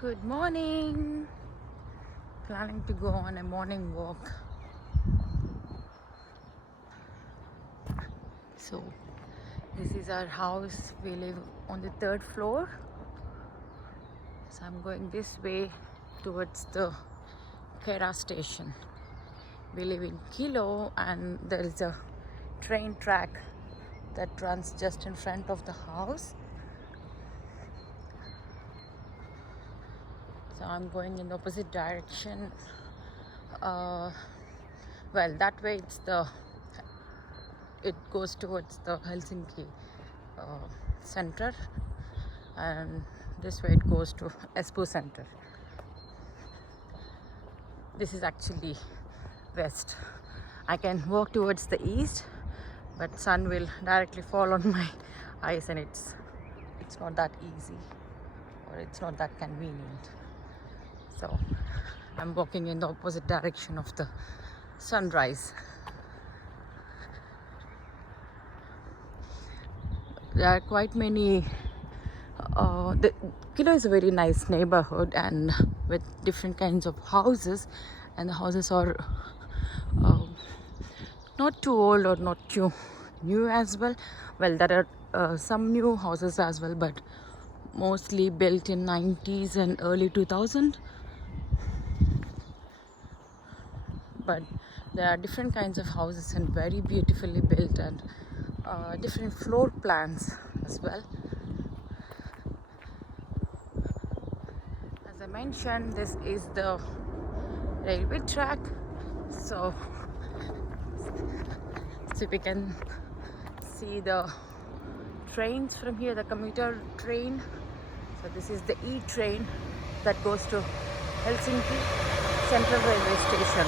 Good morning. Planning to go on a morning walk. So, this is our house. We live on the third floor. So, I'm going this way towards the Kera station. We live in Kilo, and there is a train track that runs just in front of the house. So, I'm going in the opposite direction. Well, that way it goes towards the Helsinki center, and this way it goes to Espoo center. This is actually west. I can walk towards the east, but sun will directly fall on my eyes, and it's not that easy, or it's not that convenient. So I'm walking in the opposite direction of the sunrise. There are quite many. The Kilo is a very nice neighborhood, and with different kinds of houses, and the houses are not too old or not too new as well. Well, there are some new houses as well, but mostly built in 90s and early 2000. But there are different kinds of houses and very beautifully built, and different floor plans as well. As I mentioned, this is the railway track, so we can see the trains from here, the commuter train. So this is the E train that goes to Helsinki Central Railway Station.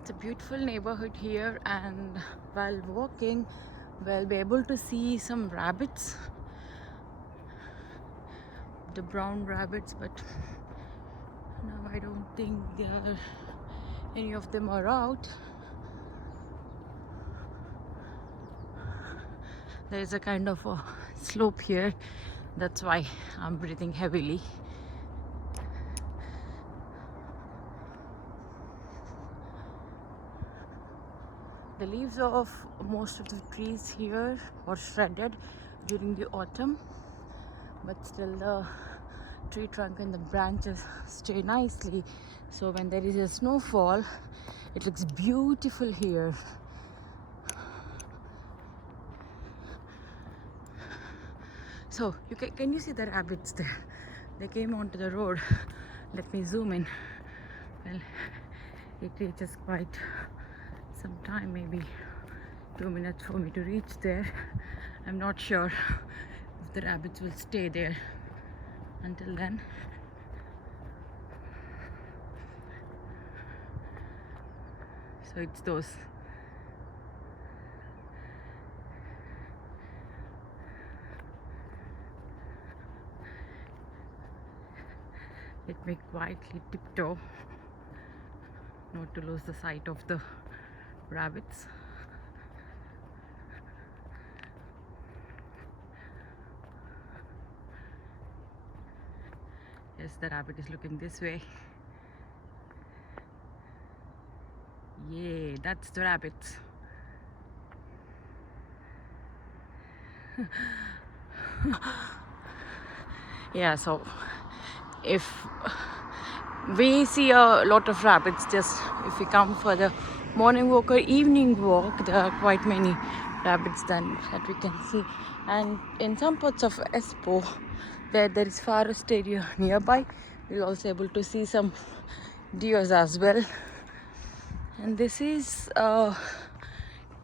It's a beautiful neighborhood here, and while walking we'll be able to see some rabbits, the brown rabbits, but now I don't think any of them are out. There's a kind of a slope here, that's why I'm breathing heavily. The leaves of most of the trees here are shredded during the autumn, but still the tree trunk and the branches stay nicely. So when there is a snowfall, it looks beautiful here. So can you see the rabbits there? They came onto the road. Let me zoom in. Well, it reaches quite some time, maybe 2 minutes for me to reach there. I'm not sure if the rabbits will stay there until then. So it's those. Let me quietly tiptoe, not to lose the sight of the rabbits. Yes, the rabbit is looking this way. Yeah, that's the rabbits. Yeah, so if we see a lot of rabbits, just if we come for the morning walk or evening walk, there are quite many rabbits that we can see. And in some parts of Espoo, where there is forest area nearby, we're also able to see some deers as well. And this is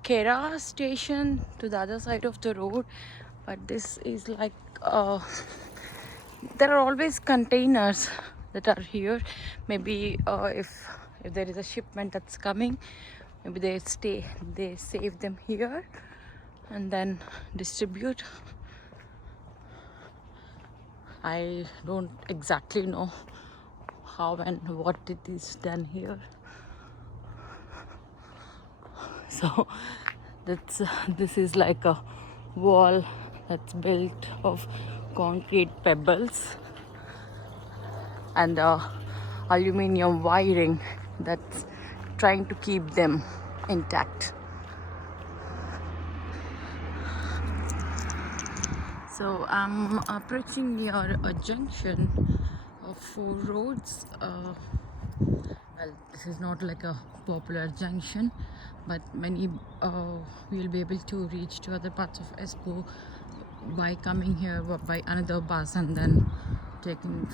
Kera station to the other side of the road, but this is like there are always containers that are here. Maybe if there is a shipment that's coming, maybe they save them here and then distribute. I don't exactly know how and what it is done here. So that's this is like a wall that's built of concrete pebbles and aluminum wiring that's trying to keep them intact. So I'm approaching near a junction of 4 roads. Well, this is not like a popular junction, but many will be able to reach to other parts of Espoo by coming here by another bus and then taking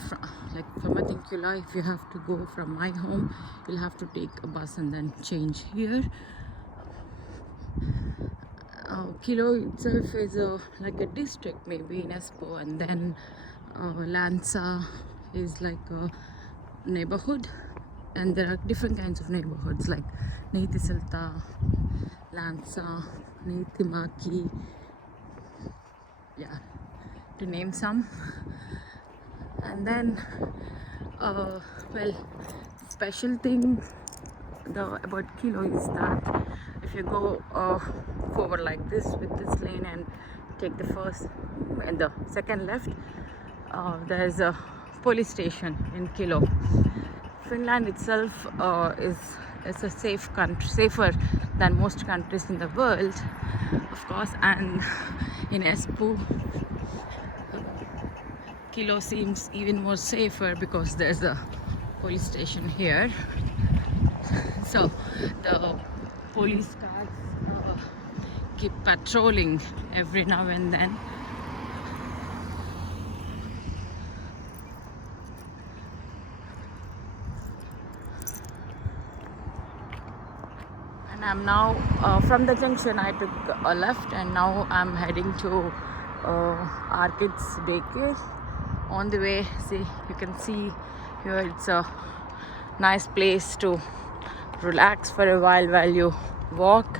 from Atinkula. If you have to go from my home, you'll have to take a bus and then change here. Kilo itself is like a district maybe in Espoo, and then Lansa is like a neighborhood, and there are different kinds of neighborhoods like Neitisalta, Lansa, Neitimaki, yeah, to name some. And then well, special thing about Kilo is that if you go forward like this with this lane and take the first and the second left, there's a police station in Kilo. Finland itself is a safe country, safer than most countries in the world, of course. And in Espoo, Kilo seems even more safer because there's a police station here. So the police cars keep patrolling every now and then. And I'm now from the junction. I took a left, and now I'm heading to our kids' daycare. On the way, see, you can see here it's a nice place to relax for a while you walk.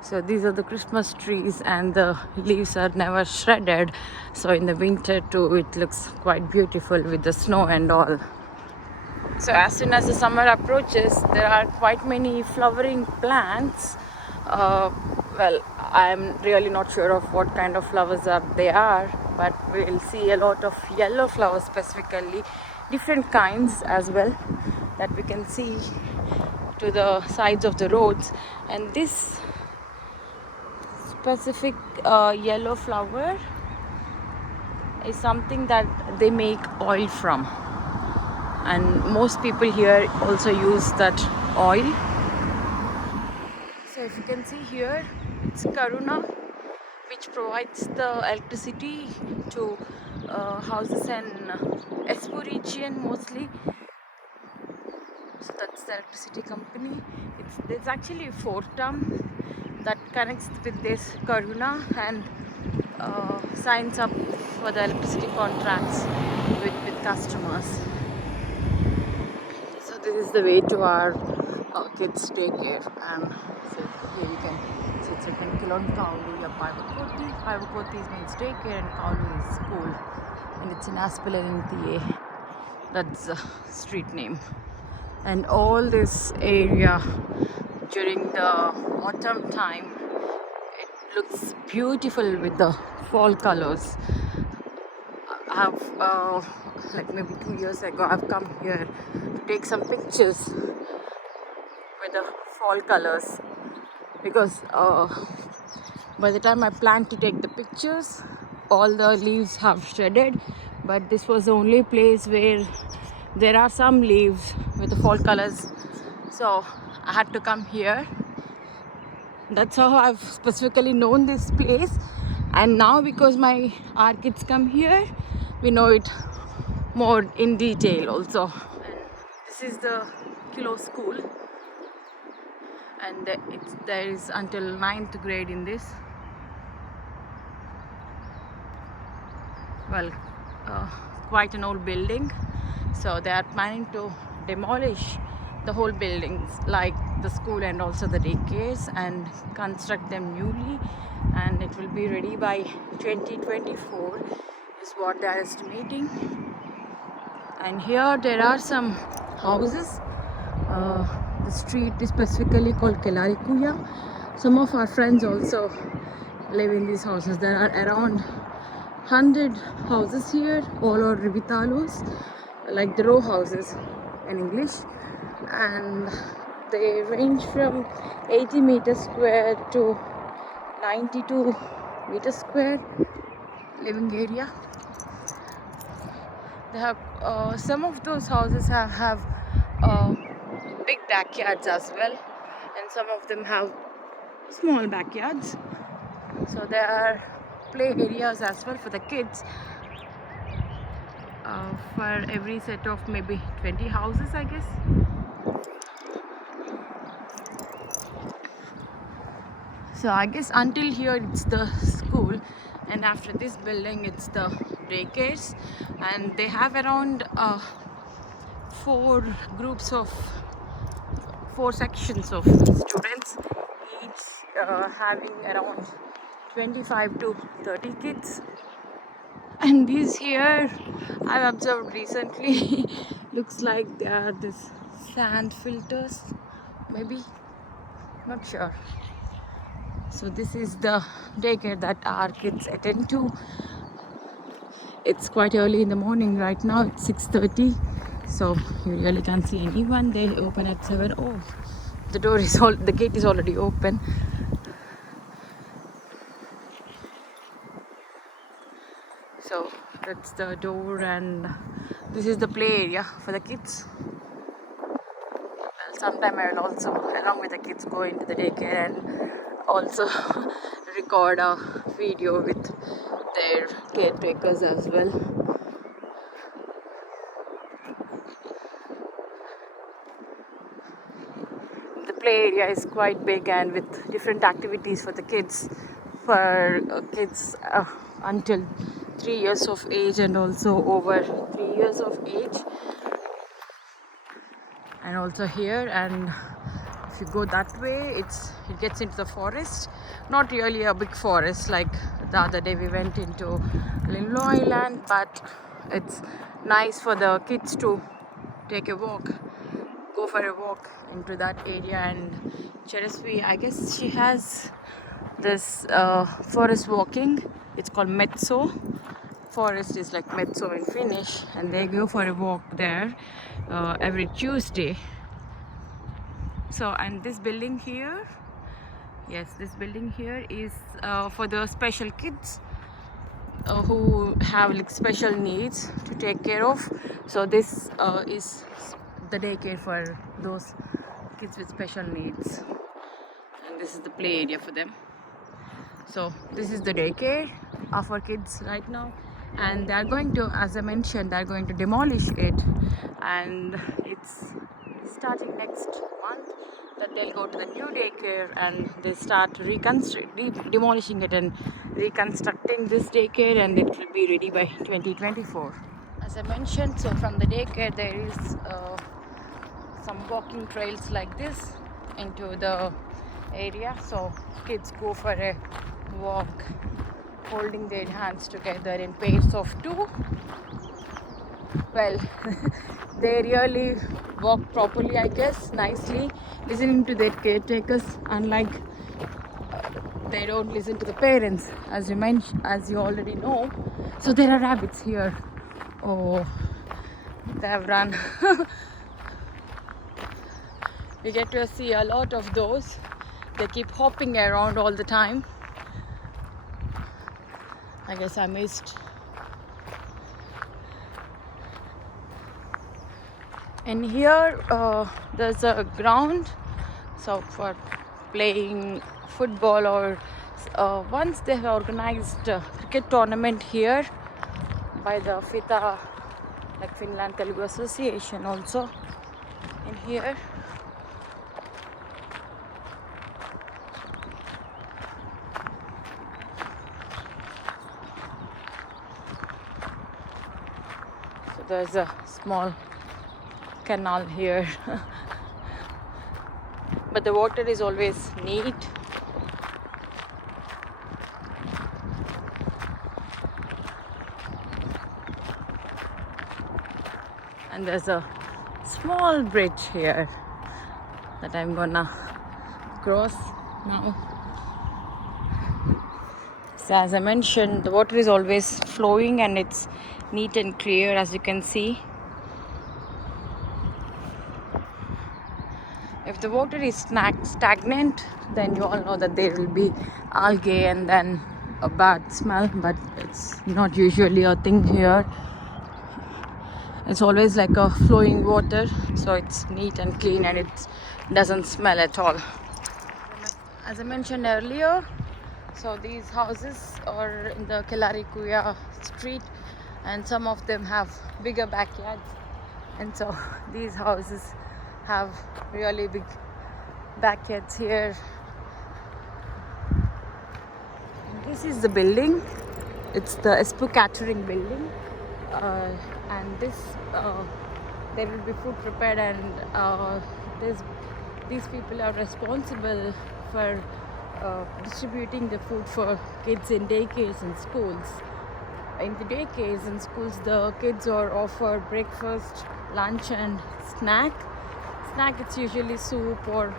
So these are the Christmas trees, and the leaves are never shredded, so in the winter too it looks quite beautiful with the snow and all. So as soon as the summer approaches, there are quite many flowering plants. Well, I'm really not sure of what kind of flowers they are, but we'll see a lot of yellow flowers, specifically different kinds as well, that we can see to the sides of the roads. And this specific yellow flower is something that they make oil from, and most people here also use that oil. So if you can see here, it's Karuna, which provides the electricity to houses in Espoo region mostly. So that's the electricity company. There's actually a Fortum that connects with this Karuna and signs up for the electricity contracts with customers. So this is the way to our kids' daycare. So here you can see it's written Kilon Kaulu, Paivakoti. Paivakoti means daycare and Kaulu is school. And it's in Aspelentia. That's the street name. And all this area during the autumn time, it looks beautiful with the fall colors. I have like maybe 2 years ago, I've come here to take some pictures with the fall colors, because by the time I planned to take the pictures, all the leaves have shredded, but this was the only place where there are some leaves with the fall colors, so I had to come here. That's how I've specifically known this place, and now because our kids come here, we know it more in detail also. And this is the Kilo school, and there is until 9th grade in this. Well, quite an old building, so they are planning to demolish the whole buildings, like the school and also the daycares, and construct them newly, and it will be ready by 2024 is what they are estimating. And here there are some houses. the street is specifically called Kelarikuya. Some of our friends also live in these houses. There are around 100 houses here, all are Rivitalos, like the row houses in English, and they range from 80 meters square to 92 meters square living area. They have some of those houses have big backyards as well, and some of them have small backyards. So there are play areas as well for the kids. For every set of maybe 20 houses, I guess. So I guess until here it's the school, and after this building it's the daycares, and they have around 4 groups of 4 sections of students, each having around 25 to 30 kids. And these here I've observed recently looks like they are this sand filters, maybe, not sure. So this is the daycare that our kids attend to. It's quite early in the morning right now. It's 6:30, so you really can't see anyone. They open at 7. Oh, the gate is already open. So that's the door, and this is the play area for the kids. Well, sometime I will also, along with the kids, go into the daycare and also record a video with their caretakers as well. The play area is quite big and with different activities for the kids, for kids until 3 years of age and also over 3 years of age. And also here, and if you go that way, it gets into the forest. Not really a big forest like the other day we went into Lilo Island, but it's nice for the kids to take a walk, go for a walk into that area. And Cheresvi, I guess she has this forest walking. It's called Mezzo. Forest is like Mezzo in Finnish, and they go for a walk there every Tuesday. So, and this building here, yes, this building here is for the special kids who have like special needs to take care of. So this is the daycare for those kids with special needs, and this is the play area for them. So this is the daycare of our kids right now, and they are going to, as I mentioned, they are going to demolish it, and it's starting next month that they'll go to the new daycare and they start demolishing it and reconstructing this daycare, and it will be ready by 2024. As I mentioned, so from the daycare there is some walking trails like this into the area, so kids go for a walk holding their hands together in pairs of 2. Well, they really walk properly, I guess, nicely, listening to their caretakers, unlike they don't listen to the parents, as you already know. So there are rabbits here. Oh, they have run. We get to see a lot of those. They keep hopping around all the time. I guess I missed. And here there's a ground, so for playing football, or once they have organized a cricket tournament here by the FITA, like Finland Telugu Association, also in here. So there's a small canal here but the water is always neat. And there's a small bridge here that I'm gonna cross now. So as I mentioned, the water is always flowing and it's neat and clear, as you can see. If the water is stagnant, then you all know that there will be algae and then a bad smell, but it's not usually a thing here. It's always like a flowing water, so it's neat and clean and it doesn't smell at all. As I mentioned earlier, so these houses are in the Kelarikuya street and some of them have bigger backyards, and so these houses have really big backyards here. And this is the building. It's the Espu catering building, and this there will be food prepared, and these people are responsible for distributing the food for kids in daycares and schools. In the daycares and schools, the kids are offered breakfast, lunch and snack. It's usually soup or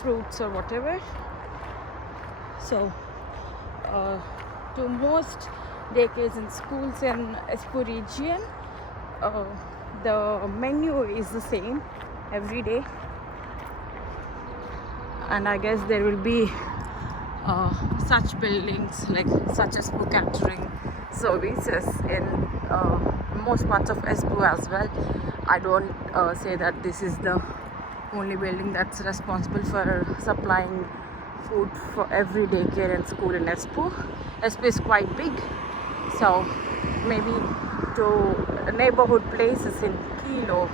fruits or whatever. So to most daycares and schools in Espoo region, the menu is the same every day, and I guess there will be such buildings like such as Espoo catering services in most parts of Espoo as well. I don't say that this is the only building that's responsible for supplying food for every daycare and school in Espoo. Espoo is quite big, so maybe to neighborhood places in Kilo,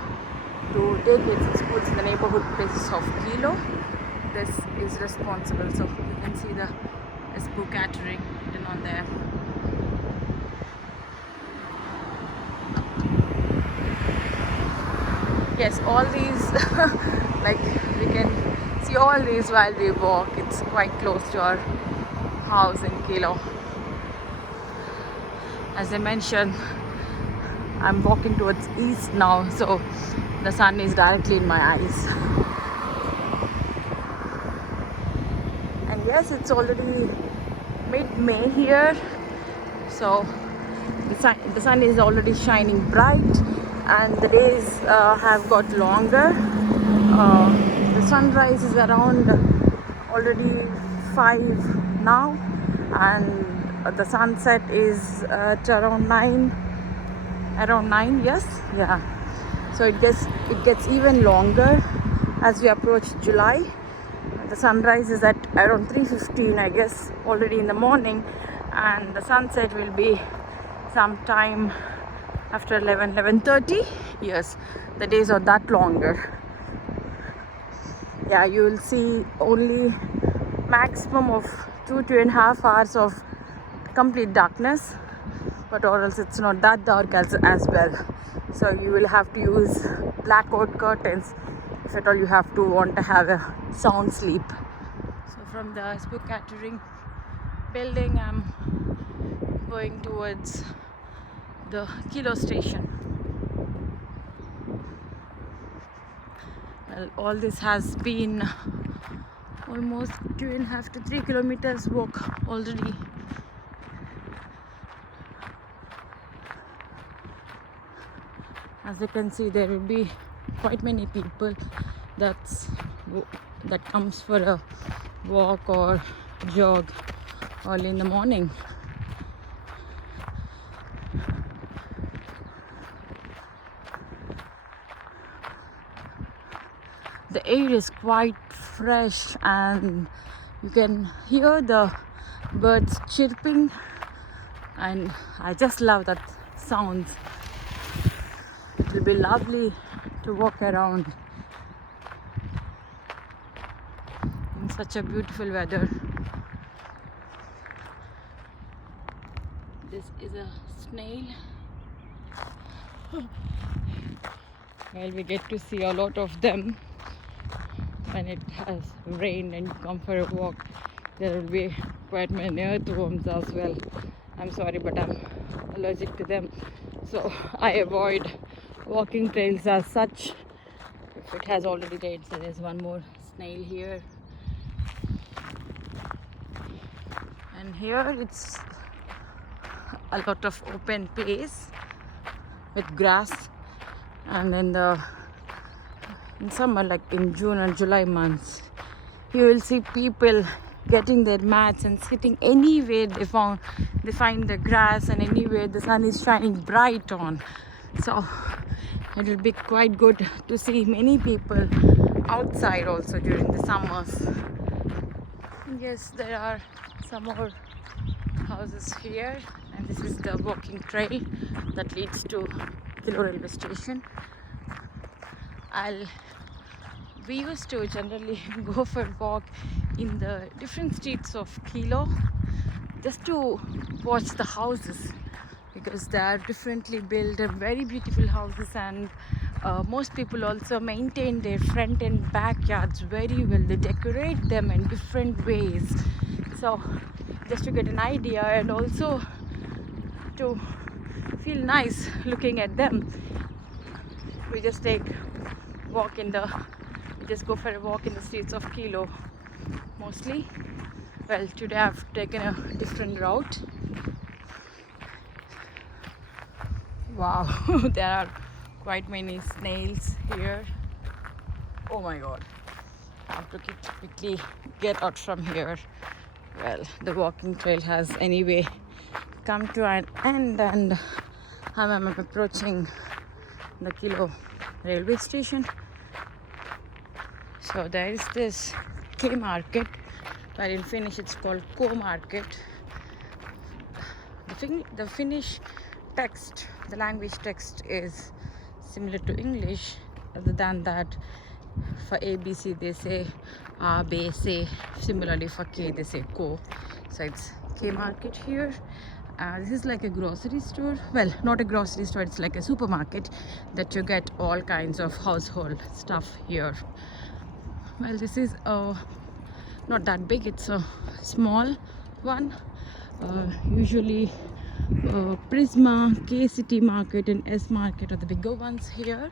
to daycares and schools in the neighborhood places of Kilo, this is responsible. So you can see the Espoo catering written on there. Yes, all these like we can see all these while we walk. It's quite close to our house in Kilo. As I mentioned, I'm walking towards east now, so the sun is directly in my eyes. And yes, it's already mid-May here, so the sun is already shining bright and the days have got longer. The sunrise is around already 5 now, and the sunset is at around 9. Yes, yeah. So it gets even longer as we approach July. The sunrise is at around 3:15, I guess, already in the morning, and the sunset will be sometime after 11:30. Yes, the days are that longer. Yeah, you will see only maximum of 2.5 hours of complete darkness, but or else it's not that dark as well. So you will have to use blackout curtains if at all you want to have a sound sleep. So from the Espoo catering building, I'm going towards the Kilo station. Well, all this has been almost 2.5 to 3 kilometers walk already. As you can see, there will be quite many people that comes for a walk or jog early in the morning. The air is quite fresh and you can hear the birds chirping, and I just love that sound. It will be lovely to walk around in such a beautiful weather. This is a snail. Well, we get to see a lot of them when it has rained and you come for a walk. There will be quite many earthworms as well. I'm sorry, but I'm allergic to them, so I avoid walking trails as such. If It has already rained, so there's one more snail here. And here it's a lot of open place with grass. And in summer, like in June and July months, you will see people getting their mats and sitting anywhere they find the grass, and anywhere the sun is shining bright on. So it will be quite good to see many people outside also during the summers. Yes, there are some more houses here, and this is the walking trail that leads to Kilo railway station. We used to generally go for a walk in the different streets of Kilo just to watch the houses, because they are differently built, very beautiful houses, and most people also maintain their front and backyards very well. They decorate them in different ways. So just to get an idea, and also to feel nice looking at them, we just go for a walk in the streets of Kilo mostly. Well, today I've taken a different route. Wow, there are quite many snails here. Oh my god, I have to quickly get out from here. Well, the walking trail has anyway come to an end, and I'm approaching the Kilo railway station. So there is this K market, but in Finnish it's called Ko market. The Finnish text, the language text, is similar to English. Other than that, for ABC they say A, B, C. Similarly for K they say Ko. So it's K market here. This is like a grocery store. Well, not a grocery store, it's like a supermarket that you get all kinds of household stuff here. Well, this is not that big, it's a small one. Usually Prisma, K City Market and S Market are the bigger ones here,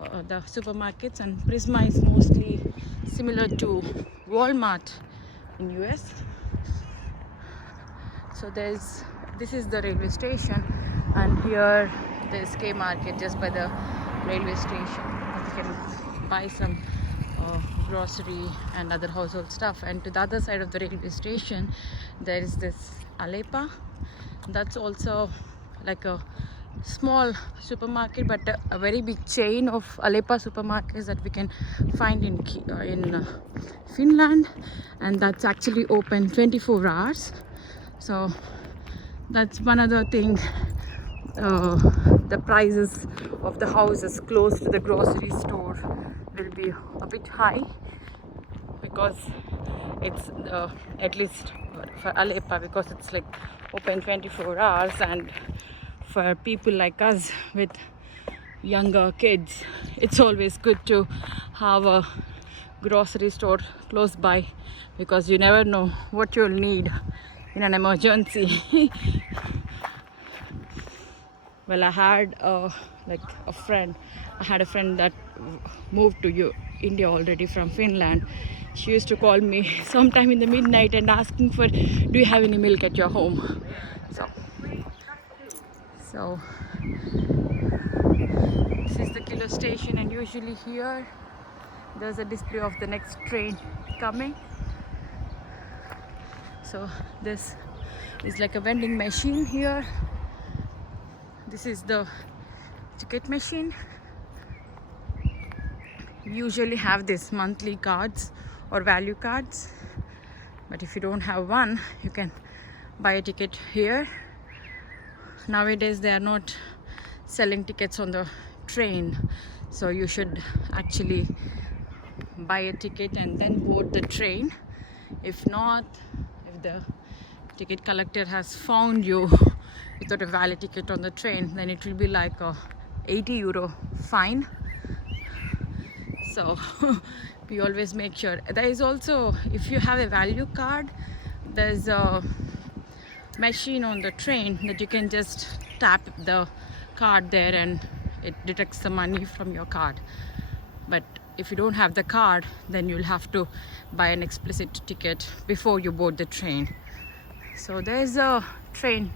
the supermarkets, and Prisma is mostly similar to Walmart in US. So this is the railway station, and here there's K Market just by the railway station. You can buy some grocery and other household stuff. And to the other side of the railway station there is this Alepa. That's also like a small supermarket, but a very big chain of Alepa supermarkets that we can find in Finland, and that's actually open 24 hours. So that's one other thing. The prices of the houses close to the grocery store will be a bit high, because it's at least for Alepa, because it's like open 24 hours, and for people like us with younger kids, it's always good to have a grocery store close by, because you never know what you'll need in an emergency. Well, I had a friend that moved to India already from Finland. She used to call me sometime in the midnight and asking for, do you have any milk at your home? So this is the Kilo station, and usually here there's a display of the next train coming. So this is like a vending machine here. This is the ticket machine. We usually have this monthly cards or value cards, but if you don't have one, you can buy a ticket here. Nowadays they are not selling tickets on the train, so you should actually buy a ticket and then board the train. If not, if the ticket collector has found you without a valid ticket on the train, then it will be like a €80 fine. So we always make sure. There is also, if you have a value card, there's a machine on the train that you can just tap the card there and it detects the money from your card. But if you don't have the card, then you'll have to buy an explicit ticket before you board the train. So there's a train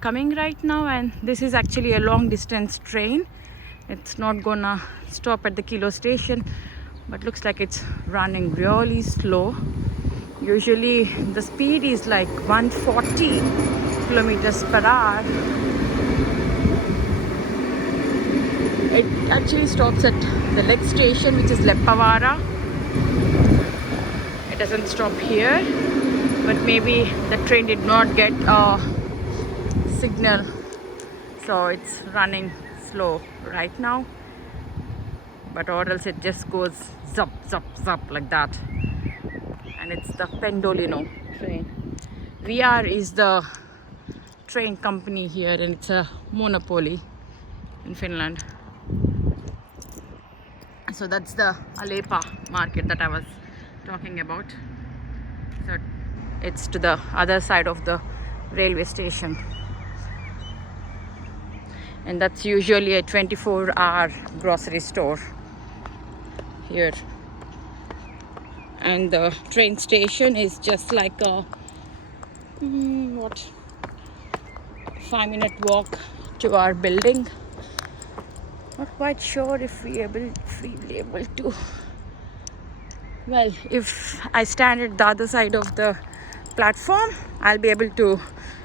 coming right now, and this is actually a long distance train. It's not gonna stop at the Kilo station, but looks like it's running really slow. Usually the speed is like 140 kilometers per hour. It actually stops at the next station, which is Leppavara. It doesn't stop here, but maybe the train did not get a signal, so it's running slow right now. But or else it just goes zup zup zup like that. And it's the Pendolino train. VR is the train company here, and it's a monopoly in Finland. So that's the Alepa market that I was talking about. So it's to the other side of the railway station, and that's usually a 24-hour grocery store here. And the train station is just like a 5-minute walk to our building. Not quite sure if we'll be able to. Well, if I stand at the other side of the platform, I'll be able to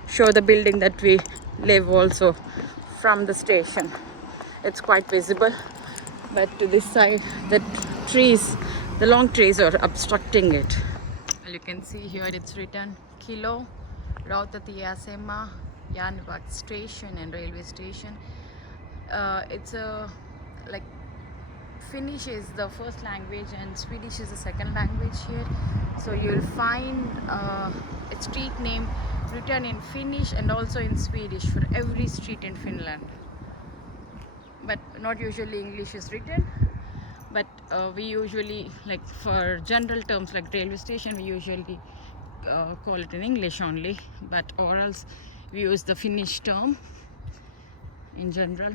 show the building that we live also from the station. It's quite visible, but to this side, the long trees are obstructing it. Well, you can see here it's written Kilo Rautatiasema Janvak station and railway station. It's a like Finnish is the first language and Swedish is the second language here. So you'll find a street name written in Finnish and also in Swedish for every street in Finland. But not usually English is written. But we usually, like for general terms like railway station, we usually call it in English only. But or else we use the Finnish term in general.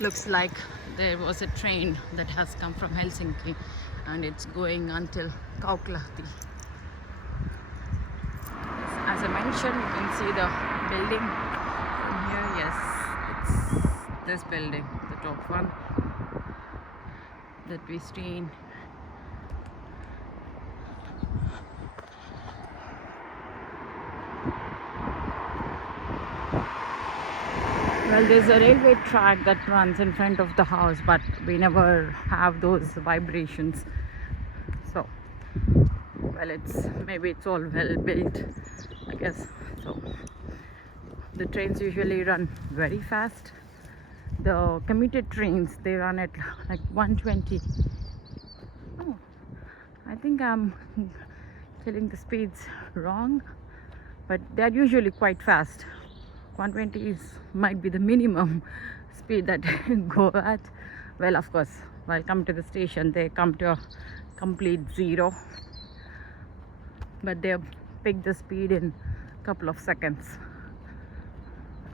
Looks like there was a train that has come from Helsinki and it's going until Kauklahti. As I mentioned, you can see the building from here. Yes, it's this building, the top one that we stay in. Well, there's a railway track that runs in front of the house, but we never have those vibrations. So, well, maybe it's all well built, I guess. So, the trains usually run very fast. The commuter trains, they run at like 120. Oh, I think I'm telling the speeds wrong, but they're usually quite fast. 120 might be the minimum speed that go at. Well, of course, while come to the station, they come to a complete zero, but they pick the speed in a couple of seconds.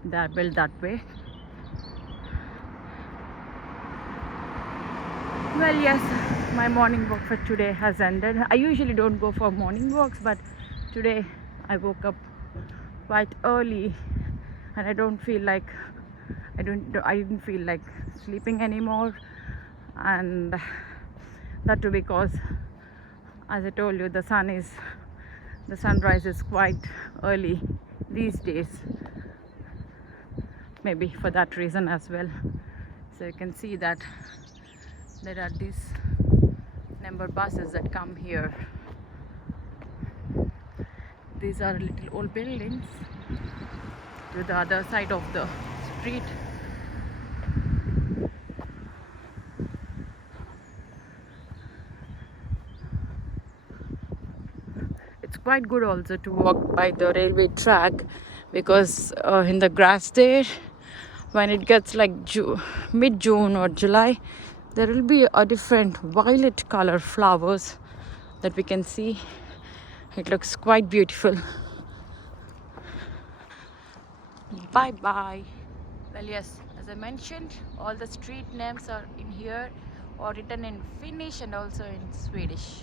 They're built that way. Well, yes, my morning walk for today has ended. I usually don't go for morning walks, but today I woke up quite early and I didn't feel like sleeping anymore, and that too because, as I told you, the sunrise is quite early these days. Maybe for that reason as well. So you can see that there are these number buses that come here. These are little old buildings to the other side of the street. It's quite good also to walk by the railway track because in the grass there, when it gets like mid-June or July, there will be a different violet color flowers that we can see. It looks quite beautiful. Bye bye. Well, yes, as I mentioned, all the street names are in here or written in Finnish and also in Swedish.